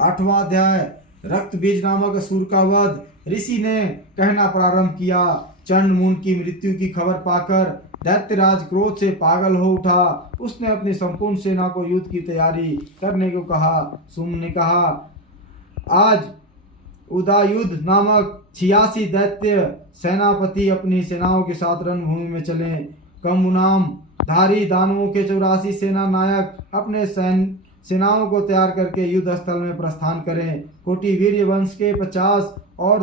8वां अध्याय। रक्त बीज नामक असुर का वध। ऋषि ने कहना प्रारंभ किया। चंड मुंड की मृत्यु की खबर पाकर दैत्यराज क्रोध से पागल हो उठा। उसने अपनी संपूर्ण सेना को युद्ध की तैयारी करने को कहा। सुम ने कहा, आज उदायुध नामक 86 दैत्य सेनापति अपनी सेनाओं के साथ रणभूमि में चले। कमुनाम धारी दानवों के 84 सेना नायक अपने सेनाओं को तैयार करके युद्ध स्थल में प्रस्थान करें। कोटि वीर्य वंश के 50 और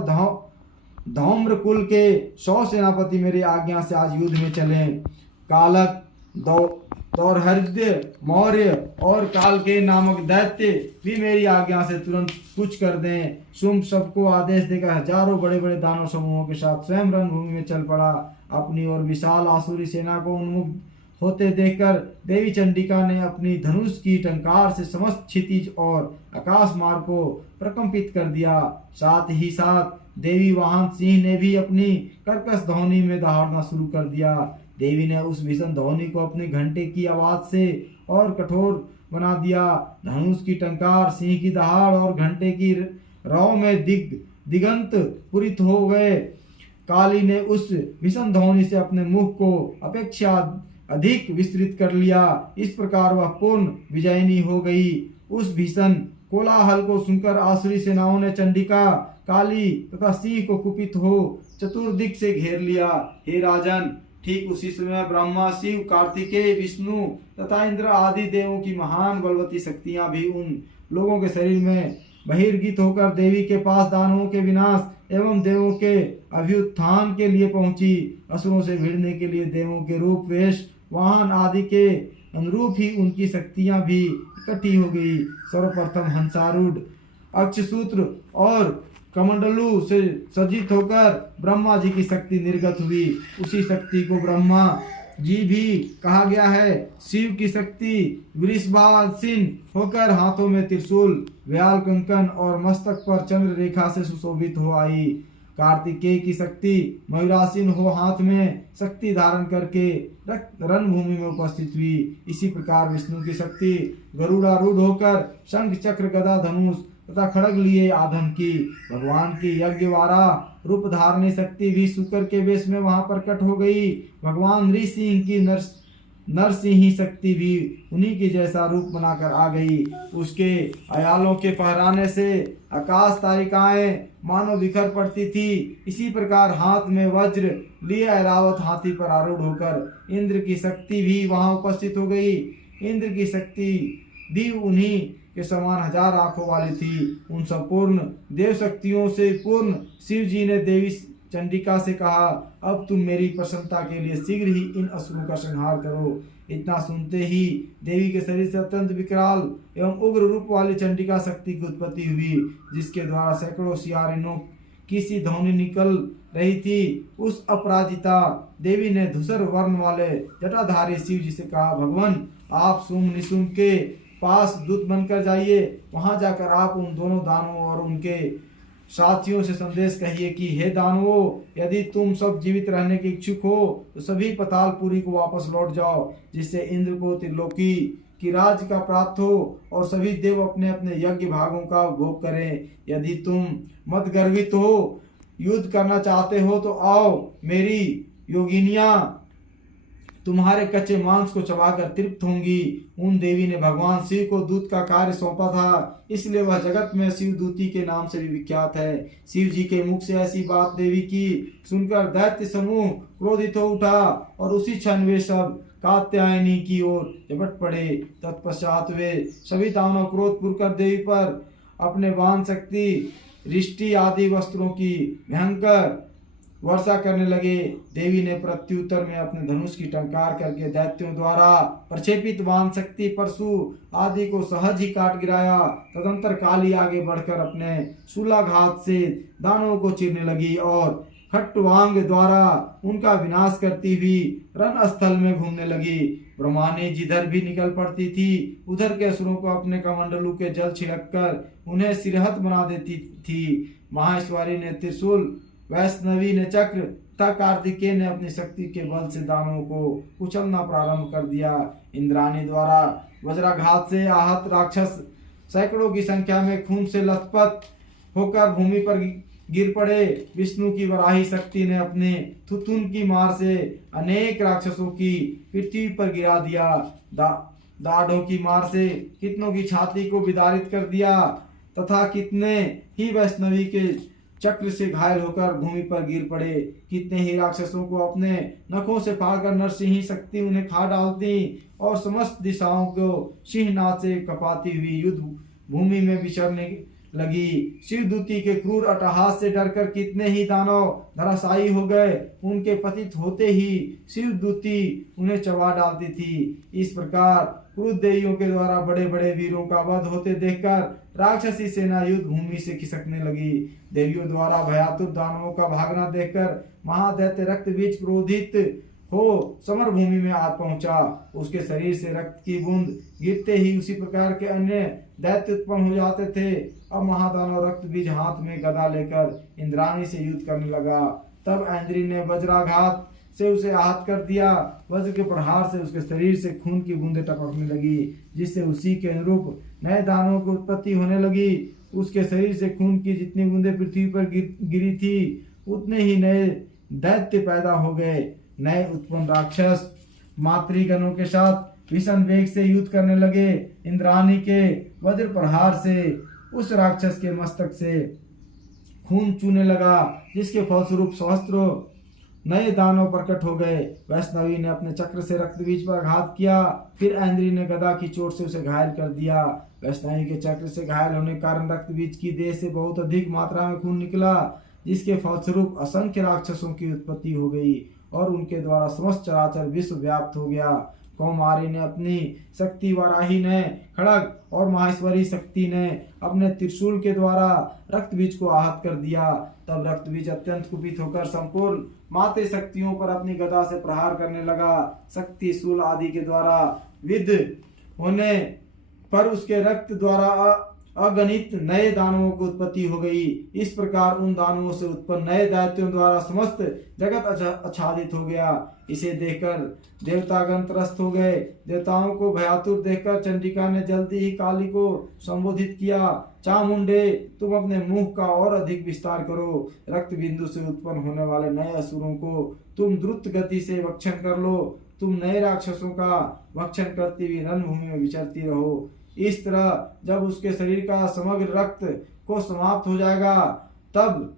धौम्र कुल के 100 सेनापति मेरी आज्ञा से आज युद्ध में चलें। कालक दौर्हृदय मौर्य और कालके नामक दैत्य भी मेरी आज्ञा से तुरंत कुछ कर दें। शुंभ सबको आदेश देकर हजारों बड़े बड़े दानव समूहों के साथ स्वयं रणभूमि में चल पड़ा। अपनी और विशाल आसुरी सेना को उन्मुख होते देखकर देवी चंडिका ने अपनी धनुष की टंकार से समस्त क्षितिज और आकाश मार्ग को प्रकंपित कर दिया। साथ ही साथ देवी वाहन सिंह ने भी अपनी कर्कश ध्वनि में दहाड़ना शुरू कर दिया। देवी ने उस भीषण ध्वनि को अपने घंटे की आवाज से और कठोर बना दिया। धनुष की टंकार, सिंह की दहाड़ और घंटे की रौ में दिगंत पुरित हो गए। काली ने उस भीषण ध्वनि से अपने मुख को अपेक्षा अधिक विस्तृत कर लिया। इस प्रकार वह पूर्ण विजयिनी हो गई। उस भीषण कोलाहल को सुनकर आसुरी सेनाओं ने चंडिका, काली तथा सिंह को कुपित हो चतुर्दिक से घेर लिया। हे राजन, ठीक उसी समय ब्रह्मा, शिव, कार्तिकेय, विष्णु तथा इंद्र आदि देवों की महान बलवती शक्तियां भी उन लोगों के शरीर में बहिर्गत होकर देवी के पास दानवों के विनाश एवं देवों के अभ्युत्थान के लिए पहुंची। असुरों से भिड़ने के लिए देवों के रूप, वेश, वाहन आदि के अनुरूप ही उनकी शक्तियां भी इकट्ठी हो गई। सर्वप्रथम हंसारूढ़, अक्षसूत्र और कमंडलू से सज्जित होकर ब्रह्मा जी की शक्ति निर्गत हुई। उसी शक्ति को ब्रह्मा जी भी कहा गया है। शिव की शक्ति वृषभासीन होकर हाथों में त्रिशूल, व्याल, कंकन और मस्तक पर चंद्र रेखा से सुशोभित हो आई। कार्तिकेय की शक्ति मयूरासीन हो हाथ में शक्ति धारण करके रणभूमि में उपस्थित हुई। इसी प्रकार विष्णु की शक्ति गरुड़ारूढ़ होकर शंख, चक्र, गदा, धनुष तथा खड़ग लिए आधन की। भगवान की यज्ञवारा रूप धारणी शक्ति भी शुक्र के वेश में वहां प्रकट हो गई। भगवान नृसिंह की नरसिंही शक्ति भी उन्हीं के जैसा रूप बनाकर आ गई। उसके अयालों के फहराने से आकाश तारिकाएं मानो बिखर पड़ती थी। इसी प्रकार हाथ में वज्र लिए ऐरावत हाथी पर आरूढ़ होकर इंद्र की शक्ति भी वहां उपस्थित हो गई। इंद्र की शक्ति भी उन्हीं के समान 1000 आंखों वाली थी। उन संपूर्ण देव शक्तियों से पूर्ण शिव जी ने देवी चंडिका से कहा, अब तुम मेरी प्रसन्नता के लिए शीघ्र ही इन असुरों का संहार करो। इतना सुनते ही देवी के शरीर से अत्यंत विकराल एवं उग्र रूप वाली चंडिका शक्ति की उत्पत्ति हुई, जिसके द्वारा सैकड़ों सियारिनों की सी ध्वनि निकल रही थी। उस अपराजिता देवी ने धूसर वर्ण वाले जटाधारी शिव जी से कहा, भगवान, आप शुंभ निशुंभ के पास दूत बनकर जाइए। वहां जाकर आप उन दोनों दानवों और उनके साथियों से संदेश कहिए कि हे दानवों, यदि तुम सब जीवित रहने के इच्छुक हो तो सभी पतालपुरी को वापस लौट जाओ, जिससे इंद्र को त्रिलोकी की राज्य का प्राप्त हो और सभी देव अपने अपने यज्ञ भागों का भोग करें। यदि तुम मत गर्वित हो, युद्ध करना चाहते हो तो आओ, मेरी योगिनियां तुम्हारे कच्चे मांस को चबाकर तृप्त होंगी। उन देवी ने भगवान शिव को दूत का कार्य सौंपा था, इसलिए वह जगत में शिव दूती के नाम से भी विख्यात है। शिव जी के मुख से ऐसी बात देवी की सुनकर दैत्य समूह क्रोधित हो उठा और उसी क्षण वे सब कात्यायनी की ओर झपट पड़े। तत्पश्चात वे सभी दानव क्रोधपूर्वक कर देवी पर अपने बाण शक्ति, रिष्टि आदि वस्त्रों की भयंकर वर्षा करने लगे। देवी ने प्रत्युत्तर में अपने धनुष की टंकार करके दैत्यों द्वारा प्रक्षेपित बाण शक्ति, परशु आदि को सहज ही काट गिराया। तदंतर काली आगे बढ़कर अपने शूलाघात से दानवों को चीरने लगी और खट्टवांग द्वारा उनका विनाश करती हुई रण स्थल में घूमने लगी। ब्रह्माणी जिधर भी निकल पड़ती थी, उधर के असुरों को अपने कमंडलू के जल छिड़क कर उन्हें सिरहत बना देती थी। माहेश्वरी ने त्रिशूल, वैष्णवी ने चक्र तथा कार्तिकेय ने अपनी शक्ति के बल से दानवों को कुचलना प्रारंभ कर दिया। इंद्राणी द्वारा वज्राघात से आहत राक्षस सैकड़ों की संख्या में खून से लथपथ होकर भूमि पर गिर पड़े। विष्णु की वराही शक्ति ने अपने थुथुन की मार से अनेक राक्षसों की पृथ्वी पर गिरा दिया। दाढ़ों की मार से कितनों की छाती को विदारित कर दिया तथा कितने ही वैष्णवी के चक्र से घायल होकर भूमि पर गिर पड़े। कितने ही राक्षसों को अपने नखों से फाड़कर नरसिंह शक्ति उन्हें खा डालती और समस्त दिशाओं को सिंहनाद से कपाती हुई युद्ध भूमि में विचरने लगी। शिवदूती के क्रूर अट्टहास से डरकर कितने ही दानव धराशायी हो गए। उनके पतित होते ही शिवदूती उन्हें चबा डालती थी। इस प्रकार क्रूर देवियों के द्वारा बड़े बड़े वीरों का वध होते देखकर राक्षसी सेना युद्ध भूमि से खिसकने लगी। देवियों द्वारा भयातुर दानवों का भागना देखकर महादैत्य रक्तबीज क्रोधित हो समर भूमि में आ पहुंचा। उसके शरीर से रक्त की बूंद गिरते ही उसी प्रकार के अन्य दैत्य उत्पन्न हो जाते थे। अब महादानव रक्तबीज हाथ में गदा लेकर इंद्राणी से युद्ध करने लगा। तब ऐन्द्री ने वज्राघात से उसे आहत कर दिया। वज्र के प्रहार से उसके शरीर से खून की बूंदें टपकने लगी, जिससे उसी के अनुरूप नए दानवों की उत्पत्ति होने लगी। उसके शरीर से खून की जितनी बूंदें पृथ्वी पर गिरी थी, उतने ही नए दैत्य पैदा हो गए। नए उत्पन्न राक्षस मातृगणों के साथ भीषण वेग से युद्ध करने लगे। इंद्राणी के वज्र प्रहार से उस राक्षस के मस्तक से खून चूने लगा, जिसके फलस्वरूप सहस्त्रों नए दानव प्रकट हो गए। वैष्णवी ने अपने चक्र से रक्तबीज पर आघात किया, फिर ऐन्द्री ने गदा की चोट से उसे घायल कर दिया। वैष्णवी के चक्र से घायल होने के कारण रक्तबीज की देह से बहुत अधिक मात्रा में खून निकला, जिसके फलस्वरूप असंख्य राक्षसों की उत्पत्ति हो गई और उनके द्वारा समस्त चराचर विश्व व्याप्त हो गया। कौमारी ने अपनी शक्ति, वाराही ने खड़ग और माहेश्वरी शक्ति ने अपने त्रिशूल के द्वारा रक्तबीज को आहत कर दिया। तब रक्तबीज अत्यंत कुपित होकर संपूर्ण मातृ शक्तियों पर अपनी गदा से प्रहार करने लगा। शक्ति शूल आदि के द्वारा विद होने पर उसके रक्त द्वारा अगणित नए दानवों की उत्पत्ति हो गई। इस प्रकार उन दानवों से उत्पन्न नए दैत्यों द्वारा समस्त जगत आच्छादित हो गया। इसे देखकर देवतागण त्रस्त हो गए। देवताओं को भयातुर देखकर चंडिका ने जल्दी ही काली को संबोधित किया। चामुंडे, तुम अपने मुंह का और अधिक विस्तार करो। रक्त बिंदु से उत्पन्न होने वाले नए असुरों को तुम द्रुत गति से भक्षण कर लो। तुम नए राक्षसों का भक्षण करती हुई रणभूमि में विचरती रहो। इस तरह जब उसके शरीर का समग्र रक्त को समाप्त हो जाएगा, तब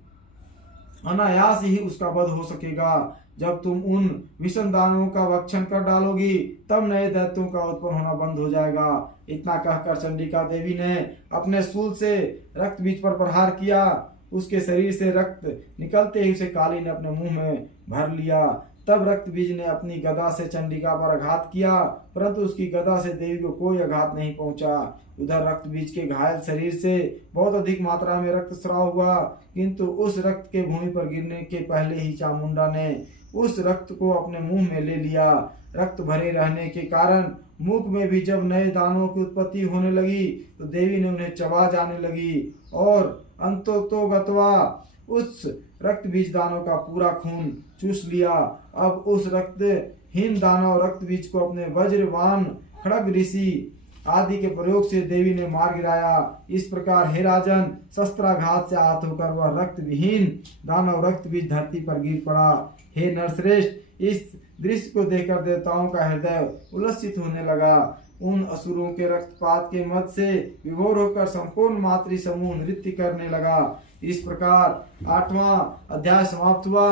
अनायास ही उसका वध हो सकेगा। जब तुम उन विषम दानवों का भक्षण कर डालोगी, तब नए दैत्यों का उत्पन्न होना बंद हो जाएगा। इतना कहकर चंडिका देवी ने अपने शूल से रक्त बीज पर प्रहार किया। उसके शरीर से रक्त निकलते ही उसे काली ने अपने मुंह में भर लिया। तब रक्तबीज ने अपनी गदा से चंडिका पर आघात किया, परंतु उसकी गदा से देवी को कोई आघात नहीं पहुंचा। उधर रक्तबीज के घायल शरीर से बहुत अधिक मात्रा में रक्तस्राव हुआ, किंतु उस रक्त के भूमि पर गिरने के पहले ही चामुंडा ने उस रक्त को अपने मुंह में ले लिया। रक्त भरे रहने के कारण मुख में भी जब नए दानों की उत्पत्ति होने लगी, तो देवी ने उन्हें चबा जाने लगी और अंततोगत्वा उस रक्त बीज दानों का पूरा खून चूस लिया। अब उस रक्तहीन दानव रक्त बीज को अपने वज्रवान, खड़ग, ऋषि आदि के प्रयोग से देवी ने मार गिराया। इस प्रकार हे राजन, शस्त्राघात से आहत होकर वह रक्त विहीन दानव रक्त बीज धरती पर गिर पड़ा। हे नरश्रेष्ठ, इस दृश्य को देखकर देवताओं का हृदय उल्लसित होने लगा। उन असुरों के रक्तपात के मद से विभोर होकर संपूर्ण मातृ समूह नृत्य करने लगा। इस प्रकार 8वां अध्याय समाप्त हुआ।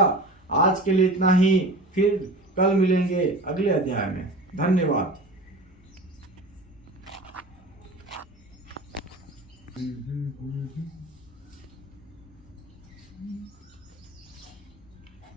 आज के लिए इतना ही, फिर कल मिलेंगे अगले अध्याय में। धन्यवाद।